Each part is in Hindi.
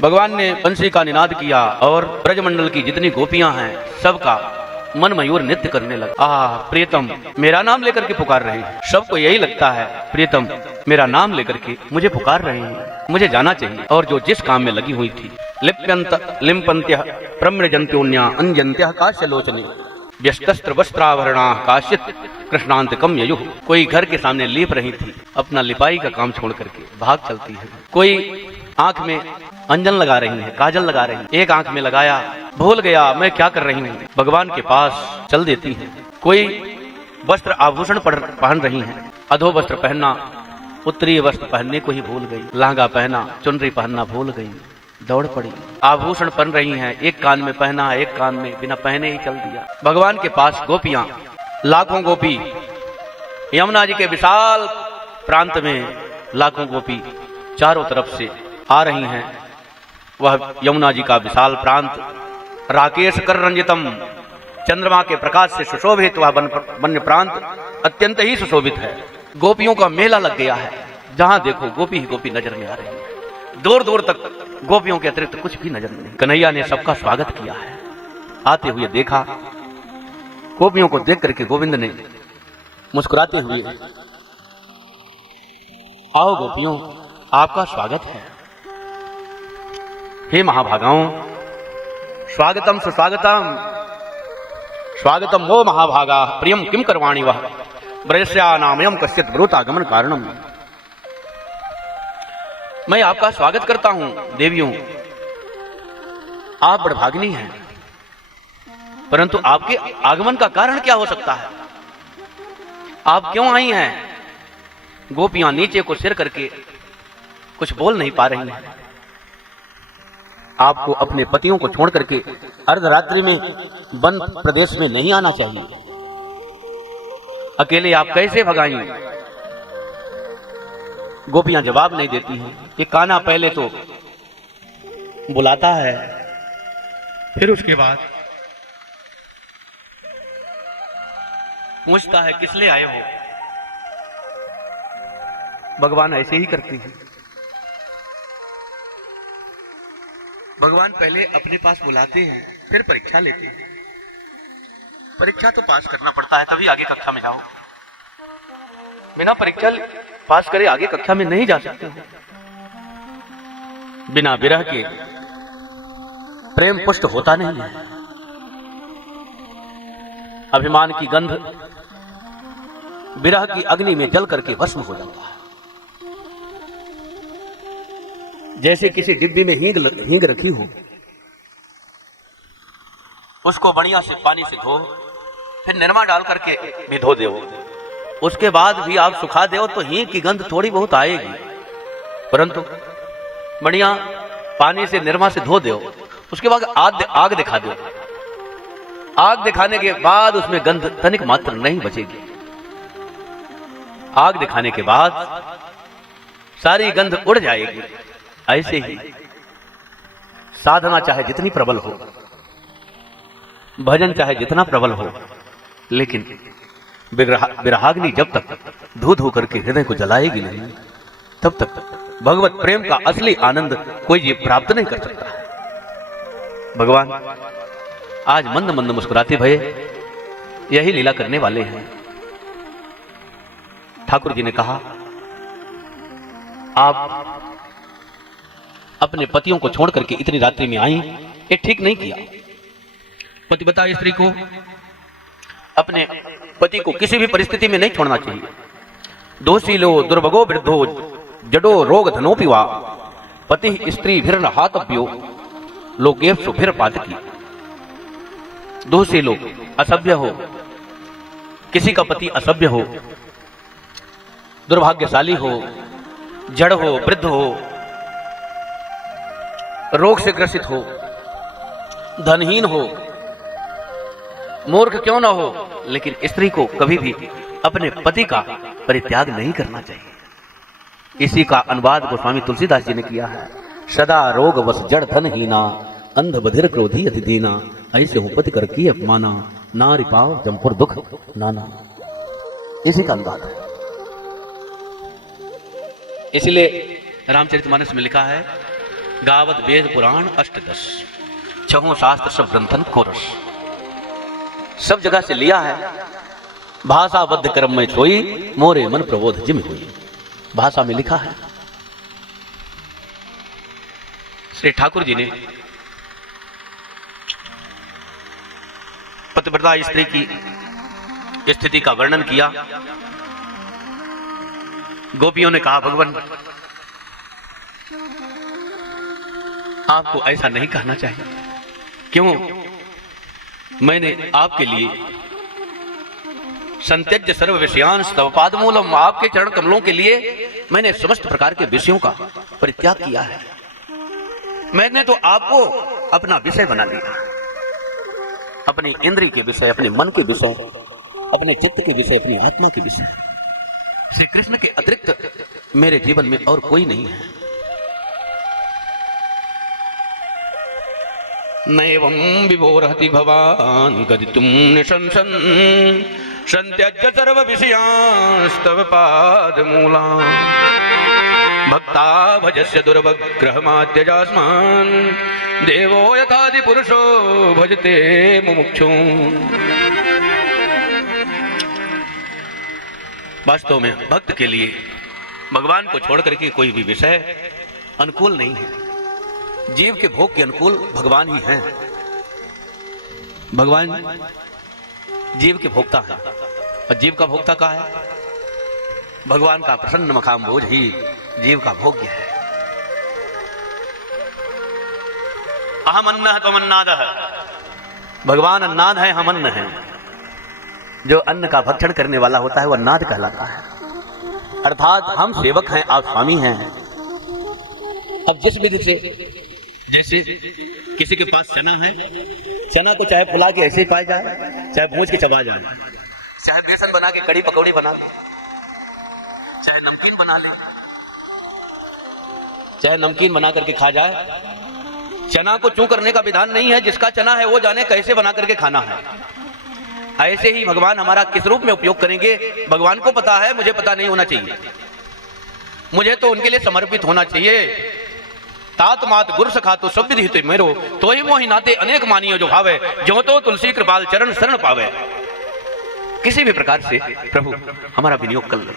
भगवान ने बंसी का निनाद किया और ब्रजमंडल की जितनी गोपियां हैं सबका मन मयूर नृत्य करने लगा। प्रियतम मेरा नाम लेकर के पुकार रहे हैं। सबको यही लगता है प्रियतम मेरा नाम लेकर के मुझे पुकार रहे हैं, मुझे जाना चाहिए। और जो जिस काम में लगी हुई थी, लिप्यंत लिम्पंत्य प्रम्रजंत्योन्या अंजंत्य काश्यलोचने व्यस्तस्त्र वस्त्राभरणा काश्यत कृष्णांतकम ययुः। कोई घर के सामने लीप रही थी, अपना लिपाई का काम छोड़ करके भाग चलती है। कोई आंख में अंजन लगा रही है, काजल लगा रही है, एक आंख में लगाया, भूल गया मैं क्या कर रही हूँ, भगवान के पास चल देती है। कोई वस्त्र आभूषण पहन रही है, अधो वस्त्र पहनना, उत्तरीय वस्त्र पहनने को ही भूल गई, लहंगा पहना, चुनरी पहनना भूल गई, दौड़ पड़ी। आभूषण पहन रही हैं, एक कान में पहना, एक कान में बिना पहने ही चल दिया। भगवान के पास गोपियां, लाखों गोपी, यमुना जी के विशाल प्रांत में लाखों गोपी चारों तरफ से आ रही हैं। वह यमुना जी का विशाल प्रांत राकेश कर रंजितम, चंद्रमा के प्रकाश से सुशोभित वह वन्य प्रांत अत्यंत ही सुशोभित है। गोपियों का मेला लग गया है, जहां देखो गोपी ही गोपी नजर में आ रही है। दूर दूर तक गोपियों के अतिरिक्त कुछ भी नजर नहीं। कन्हैया ने सबका स्वागत किया है। आते हुए देखा, गोपियों को देख करके गोविंद ने मुस्कुराते हुए, आओ गोपियों आपका स्वागत है। हे महाभागाओं, स्वागतम सुस्वागतम, स्वागतम वो महाभागा, प्रियम किम करवाणी वह ब्रजस्या नामयम कश्चित ब्रूतागमन कारणम। मैं आपका स्वागत करता हूं देवियों, आप बड़भागिनी हैं, परंतु आपके आगमन का कारण क्या हो सकता है? आप क्यों आई हैं? गोपियां नीचे को सिर करके कुछ बोल नहीं पा रही हैं। आपको अपने पतियों को छोड़ करके अर्धरात्रि में वन प्रदेश में नहीं आना चाहिए। अकेले आप कैसे भगाएंगे? गोपियां जवाब नहीं देती हैं। ये कान्हा पहले तो बुलाता है, फिर उसके बाद पूछता है किस लिए आए हो। भगवान ऐसे ही करते हैं। भगवान पहले अपने पास बुलाते हैं, फिर परीक्षा लेते हैं। परीक्षा तो पास करना पड़ता है, तभी आगे कक्षा में जाओ। बिना परीक्षा पास करे आगे कक्षा में नहीं जा सकते हो। बिना विरह के प्रेम पुष्ट होता नहीं है। अभिमान की गंध विरह की अग्नि में जल करके भस्म हो जाता है। जैसे किसी डिब्बी में हींग रखी हो, उसको बढ़िया से पानी से धो, फिर निरमा डाल करके भी धो दो, उसके बाद भी आप सुखा दो तो हींग की गंध थोड़ी बहुत आएगी, परंतु बढ़िया पानी से निरमा से धो दो, उसके बाद आग दिखा दो। आग दिखाने के बाद उसमें गंध तनिक मात्र नहीं बचेगी। आग दिखाने के बाद सारी गंध उड़ जाएगी। ऐसे ही साधना चाहे जितनी प्रबल हो, भजन चाहे जितना प्रबल हो, लेकिन विरहाग्नि जब तक धू धू करके हृदय को जलाएगी नहीं, तब तक भगवत प्रेम का असली आनंद कोई जीव प्राप्त नहीं कर सकता। भगवान आज मंद मंद मुस्कुराते भये यही लीला करने वाले हैं। ठाकुर जी ने कहा, आप अपने पतियों को छोड़ करके इतनी रात्रि में आई, ये ठीक नहीं किया। पतिव्रता स्त्री को अपने पति को किसी भी परिस्थिति में नहीं छोड़ना चाहिए। दोषीलो दुर्भगो वृद्धो जडो रोग धनोपिवा पति स्त्री भीर हातव्यो लोकेशु भीर पातकी। दोषी लोग असभ्य हो, किसी का पति असभ्य हो, दुर्भाग्यशाली हो, जड़ हो, वृद्ध हो, रोग से ग्रसित हो, धनहीन हो, मूर्ख क्यों ना हो, लेकिन स्त्री को कभी भी अपने पति का परित्याग नहीं करना चाहिए। इसी का अनुवाद गोस्वामी तुलसीदास जी ने किया है। सदा रोग वश जड़ धनहीना अंध बधिर क्रोधी अति दीना ऐसे हो पति कर की अपमाना नारी पाव जमपुर दुख नाना। इसी का अनुवाद है। इसलिए रामचरितमानस में लिखा है गावत वेद पुराण अष्टदश, छहों शास्त्र सब ग्रंथन कोरस। सब जगह से लिया है। भाषाबद्ध कर्म में छोई, मोरे मन प्रबोध जिम हुई। भाषा में लिखा है। श्री ठाकुर जी ने पतिव्रता स्त्री की स्थिति का वर्णन किया। गोपियों ने कहा, भगवान आपको ऐसा नहीं कहना चाहिए। क्यों? मैंने आपके लिए संत्यज्य सर्व विषयांश तव पादमूलम, आपके चरण कमलों के लिए मैंने समस्त प्रकार के विषयों का परित्याग किया है। मैंने तो आपको अपना विषय बना दिया, अपनी इंद्रिय के विषय, अपने मन के विषय, अपने चित्त के विषय, अपनी आत्मा के विषय। श्री कृष्ण के अतिरिक्त मेरे जीवन में और कोई नहीं है। नैवं विभोरहति भवान् गदितुं निशंसन, संत्यज्य सर्व विषयांस्तव पादमूलान्। भक्ता भजस्य दुर्वग्रहमात्यजास्मान्, देवो यथादि पुरुषो भजते मुमुक्षुम्। वास्तव में भक्त के लिए भगवान को छोड़ करके कोई भी विषय अनुकूल नहीं है। जीव के भोग के अनुकूल भगवान ही हैं। भगवान जीव के भोक्ता है, और जीव का भोक्ता कहाँ है? भगवान का प्रसन्न मखाम भोज ही जीव का भोग्य है। अहम अन्न त्वम अन्नादः, भगवान अन्नाद है, हम अन्न है। जो अन्न का भक्षण करने वाला होता है वह अन्नाद कहलाता है। अर्थात हम सेवक हैं, आप स्वामी हैं। अब जिस विधि से, जैसे किसी के पास चना है, चना को चाहे फुला के ऐसे पाया जाए, चाहे भूज के चबा जाए, चाहे बेसन बना के कड़ी पकौड़ी बना ले, चाहे नमकीन बना ले, चाहे नमकीन बना करके खा जाए। चना को चू करने का विधान नहीं है। जिसका चना है वो जाने कैसे बना करके खाना है। ऐसे ही भगवान हमारा किस रूप में उपयोग करेंगे भगवान को पता है, मुझे पता नहीं होना चाहिए। मुझे तो उनके लिए समर्पित होना चाहिए। तात मात गुर सखा तो सब विधि तो मेरो, तो ही मोहि नाते अनेक मानियो जो भावे, जो तो तुलसी कृपाल चरण शरण पावे। किसी भी प्रकार से प्रभु हमारा विनियोग कर ले।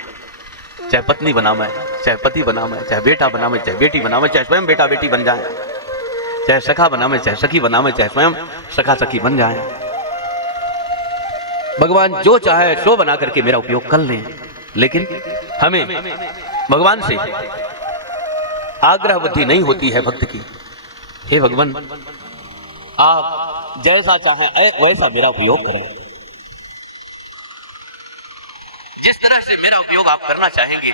चाहे पत्नी बना मैं, चाहे पति बना मैं, चाहे बेटा बना मैं, चाहे बेटी बना मैं, चाहे स्वयं बेटा बेटी बन जाए, चाहे सखा बना मैं, चाहे सखी बना मैं, चाहे स्वयं सखा सखी बन जाए। भगवान जो चाहे सो बना करके मेरा उपयोग कर लें। लेकिन हमें भगवान से आग्रह बुद्धि नहीं होती है भक्त की। हे भगवान, आप जैसा चाहें वैसा मेरा उपयोग करें। जिस तरह से मेरा उपयोग आप करना चाहेंगे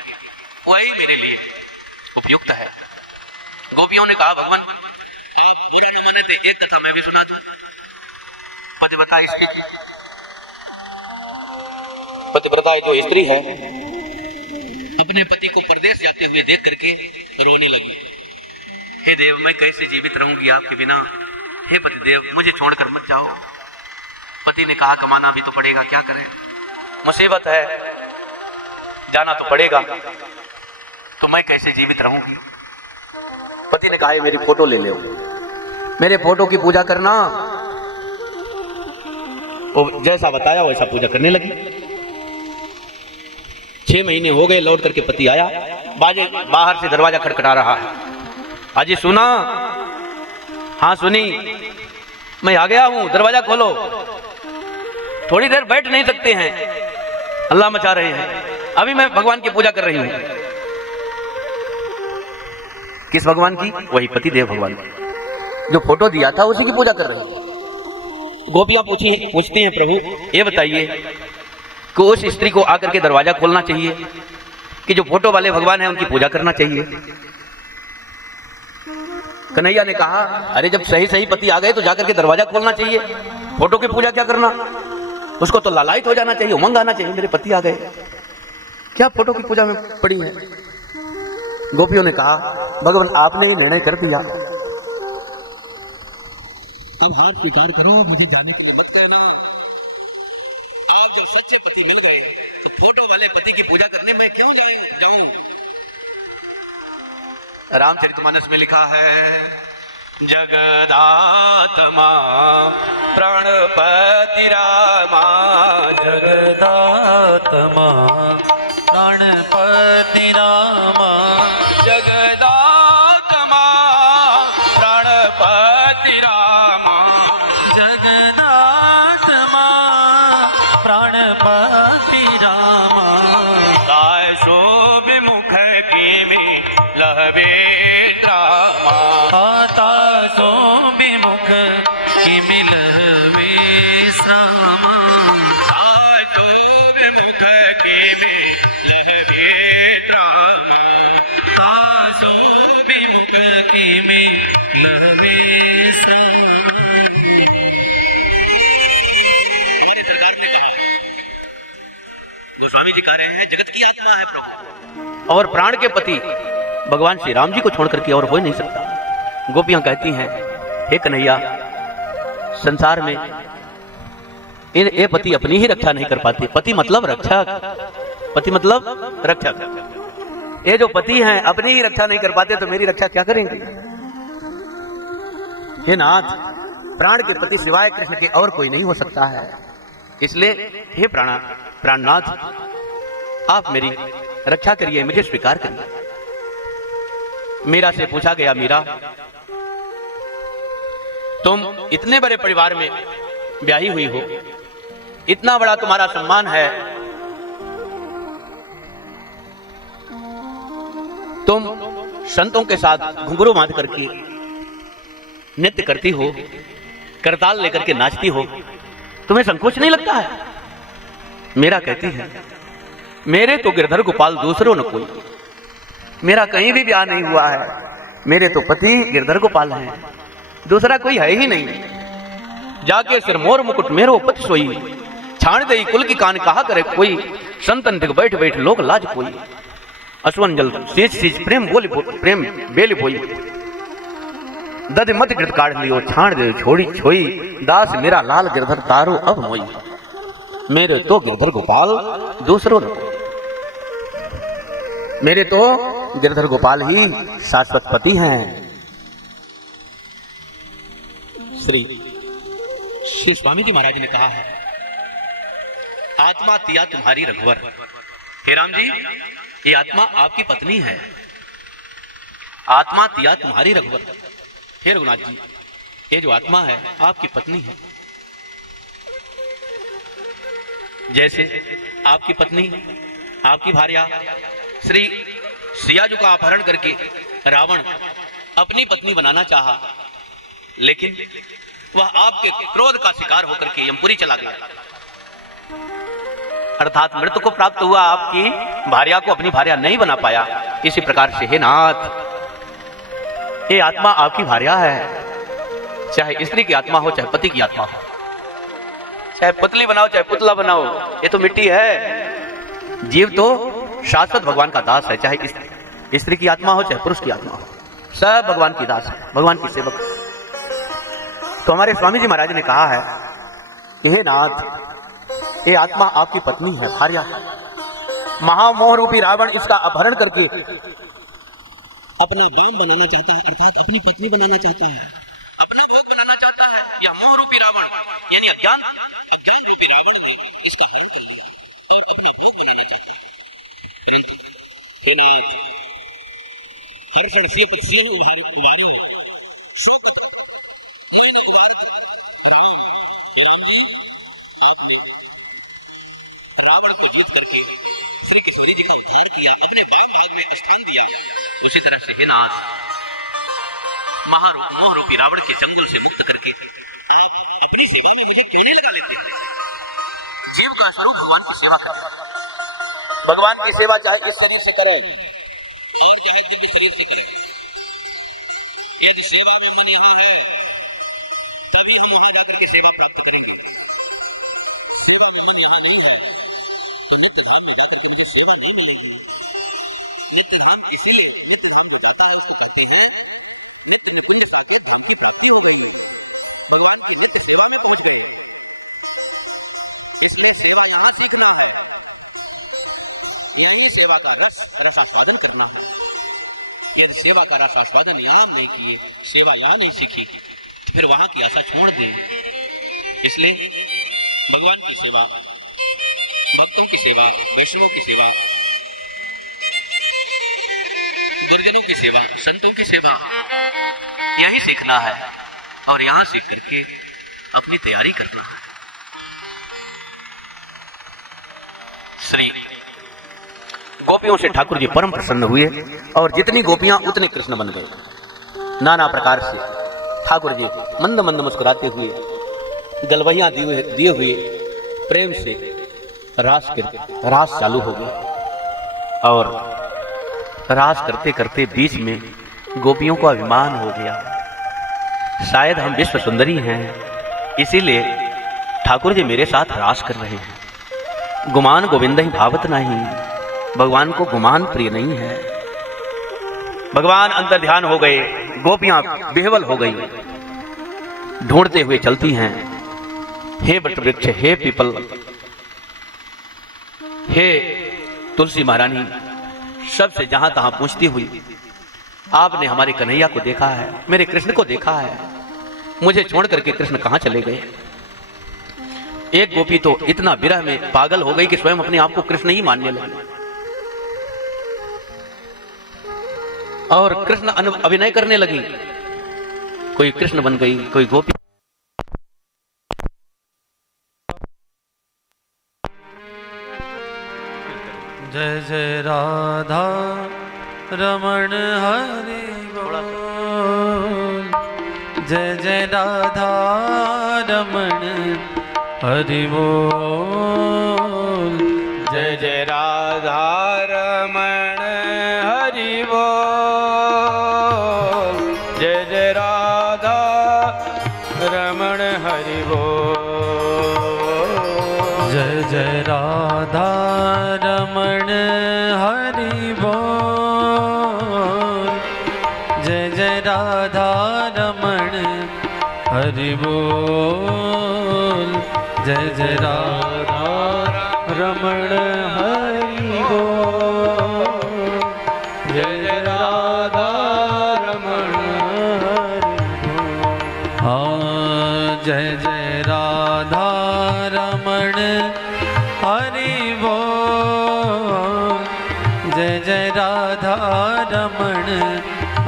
वही मेरे लिए उपयुक्त है। गोपियों ने कहा, भगवान एक कथा मैं भी सुना था। पतिव्रता जो स्त्री है अपने पति को परदेश जाते हुए देख करके रोने लगी। हे देव, मैं कैसे जीवित रहूंगी आपके बिना। हे पतिदेव, मुझे छोड़कर मत जाओ। पति ने कहा, कमाना भी तो पड़ेगा, क्या करें, मुसीबत है, जाना तो पड़ेगा, तो मैं कैसे जीवित रहूंगी। पति ने कहा, मेरी फोटो ले लो, मेरे फोटो की पूजा करना। वो जैसा बताया वैसा पूजा करने लगी। 6 महीने हो गए, लौट करके पति आया, बाहर से दरवाजा खटखटा रहा है। अजी सुना? हाँ सुनी, मैं आ गया हूं, दरवाजा खोलो। थोड़ी देर बैठ नहीं सकते हैं, अल्लाह मचा रहे हैं। अभी मैं भगवान की पूजा कर रही हूं। किस भगवान की? वही पति देव भगवान की, जो फोटो दिया था उसी की पूजा कर रही है। गोपियां पूछती हैं, प्रभु ये बताइए कि उस स्त्री को आकर के दरवाजा खोलना चाहिए कि जो फोटो वाले भगवान हैं उनकी पूजा करना चाहिए? कन्हैया ने कहा, अरे जब सही सही पति आ गए तो जाकर के दरवाजा खोलना चाहिए, फोटो की पूजा क्या करना। उसको तो लालायित हो जाना चाहिए, उमंग आना चाहिए, मेरे पति आ गए, क्या फोटो की पूजा में पड़ी है। गोपियों ने कहा, भगवान आपने ही निर्णय कर दिया, अब हाथ स्वीकार करो, मुझे जाने के लिए मत कहना। आप जब सच्चे पति मिल गए तो फोटो वाले पति की पूजा करने में क्यों जाऊं? रामचरितमानस में लिखा है, जगदात्मा प्राणपति रामा, जगदात्मा प्राणपति रामा, जगदात्मा प्राणपति रामा, जगदात्मा प्राणपति रामा, काय सो विमुख की में लहवे ड्रामा, आता सो विमुख की मिल विश्रामा, काय सो विमुख की में लहवे ड्रामा, तासो विमुख की मिल विश्रामा। हमारे सरकार ने कहा, गोस्वामी जी कह रहे हैं, जगत की आत्मा है प्रभु और प्राण के पति भगवान श्री राम जी को छोड़ करके और हो ही नहीं सकता। गोपियां कहती हैं, हे कन्हैया, संसार में ये पति अपनी ही रक्षा नहीं कर पाते। पति मतलब रक्षक, पति मतलब रक्षक। ये जो पति हैं अपनी ही रक्षा नहीं कर पाते तो मेरी रक्षा क्या करेंगे? हे नाथ, प्राण के पति सिवाय कृष्ण के और कोई नहीं हो सकता है। इसलिए हे प्राणनाथ, आप मेरी रक्षा करिए, मुझे स्वीकार करिए। मीरा से पूछा गया, मीरा तुम इतने बड़े परिवार में ब्याही हुई हो, इतना बड़ा तुम्हारा सम्मान है, तुम संतों के साथ घुंघरू बांध करके नृत्य करती हो, करताल लेकर के नाचती हो, तुम्हें संकोच नहीं लगता है? मीरा कहती है, मेरे तो गिरधर गोपाल दूसरों न कोई, मेरा कहीं भी ब्याह नहीं हुआ है, मेरे तो पति गिरधर गोपाल हैं, दूसरा कोई है ही नहीं। जाके सिर मोर मुकुट मेरो पति सोई, छाण दई कुल की कान कहा करे कोई, संतन दिग बैठ बैठ लोक लाज कोई, असवन जल सींच सींच प्रेम बोली प्रेम बेली बोई, दद मत गिरत काढ़ लियो छाण दे छोड़ी छोई, दास मेरा लाल गिरधर तारो अब मोई, मेरे तो गिरधर गोपाल दूसरों न, मेरे तो गिरधर गोपाल ही शाश्वत पति हैं। श्री स्वामी जी महाराज ने कहा है, आत्मा तिया तुम्हारी रघुवर। हे राम जी, ये आत्मा आपकी पत्नी है, आत्मा तिया तुम्हारी रघुवर। हे रघुनाथ जी, ये जो आत्मा है आपकी पत्नी है। जैसे आपकी पत्नी, आपकी भार्या श्री सियाजू का अपहरण करके रावण अपनी पत्नी बनाना चाहा, लेकिन वह आपके क्रोध का शिकार होकर के यमपुरी चला गया, अर्थात मृत्यु को प्राप्त हुआ, आपकी भार्या को अपनी भार्या नहीं बना पाया। इसी प्रकार से हे नाथ, ये आत्मा आपकी भार्या है, चाहे स्त्री की आत्मा हो चाहे पति की आत्मा हो, चाहे पुतली बनाओ चाहे पुतला बनाओ, ये तो मिट्टी है। जीव तो शाश्वत भगवान का दास है, चाहे स्त्री की आत्मा हो चाहे पुरुष की आत्मा हो, सब भगवान की दास है, भगवान की सेवक। तो हमारे स्वामी जी महाराज ने कहा है कि हे नाथ, ये आत्मा आपकी पत्नी है, भार्या है। महामोह रूपी रावण इसका अपहरण करके अपना बाम बनाना चाहता है, अर्थात अपनी पत्नी बनाना चाहता है, अपना भोग बनाना चाहता है। यह मोह रूपी रावण यानी अज्ञान रूपी रावण है, इसका फल और अपना भोग बनाना चाहता है। हे नाथ, हर्षण से पत्सियां उभारे रावण को जीत करके श्री कृष्ण जी को उद्धार किया, अपने भाग में स्थान दिया। उसी तरह से हे नाथ, मोह रूपी रावण के जंगल से मुक्त करके आप अपनी सेवा में मुझे क्यों नहीं लगा लेते? जीव का स्वरूप भगवान की सेवा करो, भगवान की सेवा चाहे इस शरीर से करें और चाहे दिव्य शरीर से करें। यदि सेवा में मन यहाँ है तभी हम वहां जाकर के सेवा प्राप्त करेंगे। सेवा में मन यहाँ नहीं है तो नित्य धाम में जाकर के मुझे सेवा नहीं मिलेगी। नित्य धाम इसीलिए नित्य धाम बताता है, उसको कहते हैं नित्य निकुंज साकेत धाम की प्राप्ति हो गई, भगवान की नित्य सेवा में पहुंच गए। इसलिए सेवा यहाँ सीखना है, यही सेवा का रसास्वादन करना है। यदि सेवा का रस आस्वादन यहाँ नहीं किए, सेवा यहाँ नहीं सीखी, तो फिर वहां की आशा छोड़ दें। इसलिए भगवान की सेवा, भक्तों की सेवा, वैष्णवों की सेवा, गुरुजनों की सेवा, संतों की सेवा यही सीखना है और यहां सीख करके अपनी तैयारी करना है। श्री गोपियों से ठाकुर जी परम प्रसन्न हुए और जितनी गोपियां उतने कृष्ण बन गए। नाना प्रकार से ठाकुर जी मंद मंद मुस्कुराते हुए गलवैयां दिए हुए प्रेम से रास चालू हो गया और रास करते करते बीच में गोपियों को अभिमान हो गया, शायद हम विश्व सुंदरी हैं, इसीलिए ठाकुर जी मेरे साथ रास कर रहे हैं। गुमान गोविंद ही भावत नहीं, भगवान को गुमान प्रिय नहीं है। भगवान अंतर ध्यान हो गए, गोपियां बेहवल हो गई, ढूंढते हुए चलती हैं। हे वट वृक्ष, हे पीपल, हे तुलसी महारानी, सबसे जहां तहां पूछती हुई, आपने हमारे कन्हैया को देखा है, मेरे कृष्ण को देखा है, मुझे छोड़ करके कृष्ण कहां चले गए। एक गोपी तो इतना विरह में पागल हो गई कि स्वयं अपने आप को कृष्ण ही मानने लगी और कृष्ण अभिनय करने लगी। कोई कृष्ण बन गई, कोई गोपी। जय जय राधा रमण हरि बोल, जय जय राधा रमण हरि बोल, जय जय राधा रमण हरि बोल, जय जय राधा रमण हरि बोल, जय जय राधा रमण हरि बोल, जय जय राधा रमण हरि बोल, जय जय राधा रमण हरि बोल, जय जय राधा रमण हरि बोल। हाँ, जय जय राधा रमण हरि बोल, जय जय राधा रमण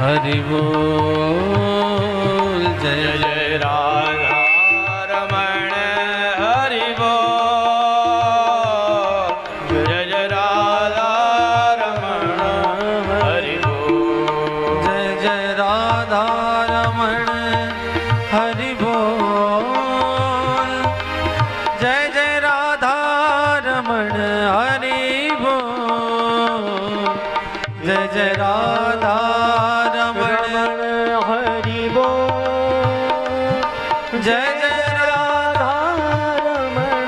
हरि बोल, जय जय राधा रमण हरि बोल, जय जय राधा रमण हरि बोल, जय जय राधा रमण हरि बोल, जय जय राधा रमण हरि बोल, जय जय राधा रमण हरि बोल, जय जय राधा रमण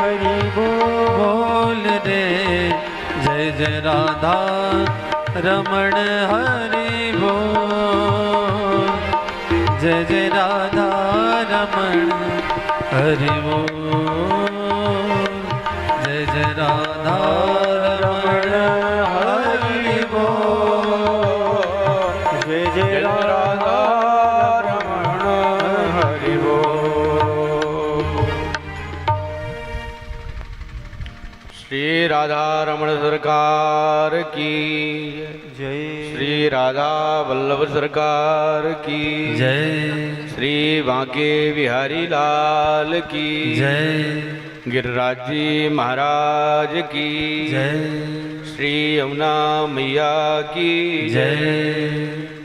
हरि बोल रे, जय जय राधा रमण हरि बोल, जय जय राधा रमण हरि बोल, जय जय राधा रमण हरि बोल, जय जय राधा रमण हरि बोल। श्री राधा रमण सरकार की जय, श्री राधा वल्लभ सरकार की जय, श्री बांके बिहारी लाल की जय, गिरिराज जी महाराज की जय, श्री यमुना मैया की जय।